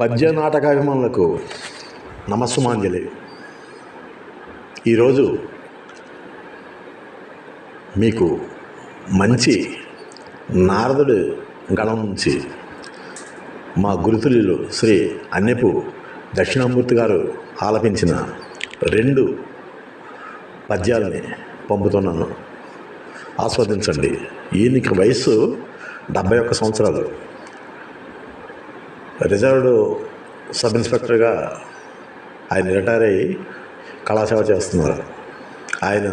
పద్య నాటకాభిమానులకు నమస్సుమాంజలి. ఈరోజు మీకు మంచి నారదుడి గళం నుంచి మా గురుతుల్యులు శ్రీ అన్నెపు దక్షిణామూర్తి గారు ఆలపించిన 2 పద్యాలని పంపుతున్నాను, ఆస్వాదించండి. ఈయనకి వయస్సు 71 సంవత్సరాలు. రిజర్వ్డ్ సబ్ ఇన్స్పెక్టర్గా ఆయన రిటైర్ అయ్యి కళాసేవ చేస్తున్నారు. ఆయన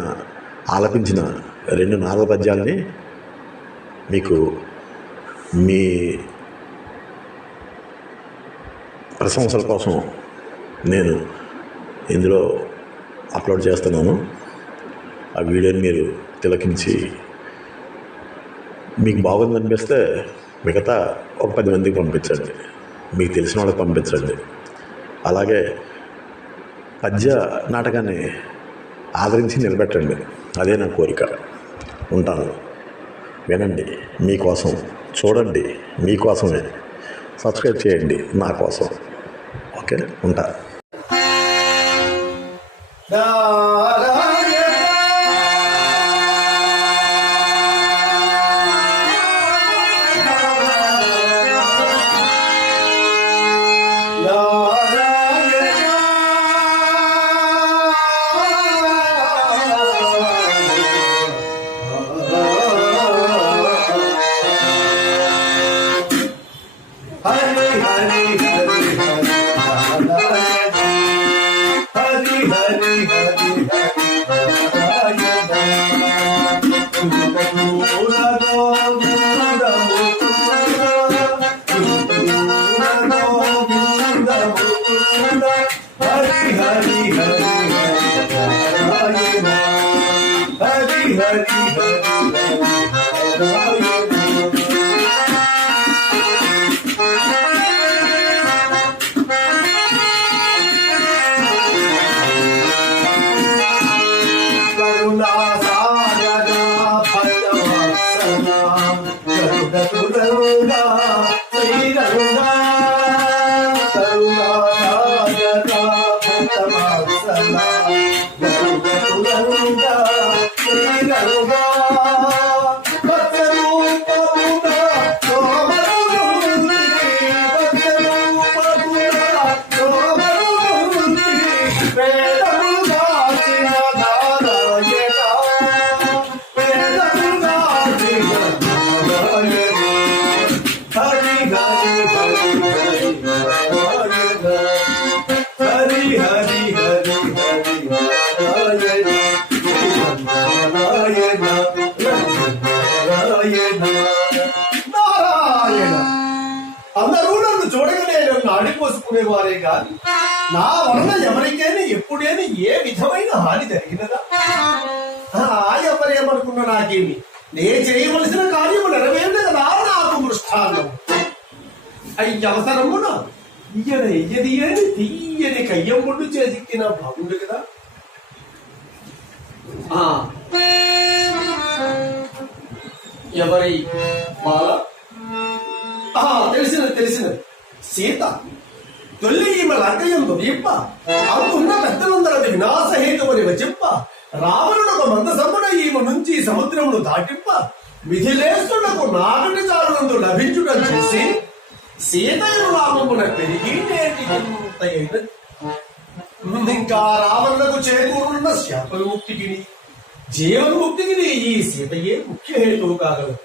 ఆలపించిన 2 నారద పద్యాలని మీకు మీ ప్రశంసల కోసం నేను ఇందులో అప్లోడ్ చేస్తున్నాను. ఆ వీడియోని మీరు తిలకించి మీకు బాగుందనిపిస్తే మిగతా ఒక 10 మందికి పంపించండి, మీకు తెలిసిన వాళ్ళకి పంపించండి. అలాగే పద్య నాటకాన్ని ఆదరించి నిలబెట్టండి, అదే నా కోరిక. ఉంటాను, వినండి, మీకోసం, చూడండి, మీకోసమే. సబ్స్క్రైబ్ చేయండి నా కోసం. ఓకే, ఉంటా. అందరూ నన్ను చూడగానే నన్ను ఆడిపోసుకునేవారే గాని నా వలన ఎవరికైనా ఎప్పుడైనా ఏ విధమైన హాని జరిగినదా? ఎవరేమనుకున్నా నాకేమి, నే చేయవలసిన కార్యము నెరవేరు కదా నాకు మృష్టాన్నం. అవసరమున ఇయ్యది అని తీయని కయ్యం ముందు చేసిక్కిన బాగుండు కదా. ఎవరి బాల? తెలిసిన సీత తొల్లి ఈమె లంకయందు దీప అందున్న పెద్దలందరది వినాశహేతువని వచింప రావణుడు ఒక మందసమున ఈమె నుంచి సముద్రమును దాటింప విధిలేస్తున్నకు నాగటి చారునందు లభించుటం చేసి సీతయు రామమున పెరిగి నేటికింతయైన ఇంకా రావణులకు చేకూరున్న శాప విముక్తికి జీవన్ముక్తికి ఈ సీతయే ముఖ్య హేతువు కాగలదు.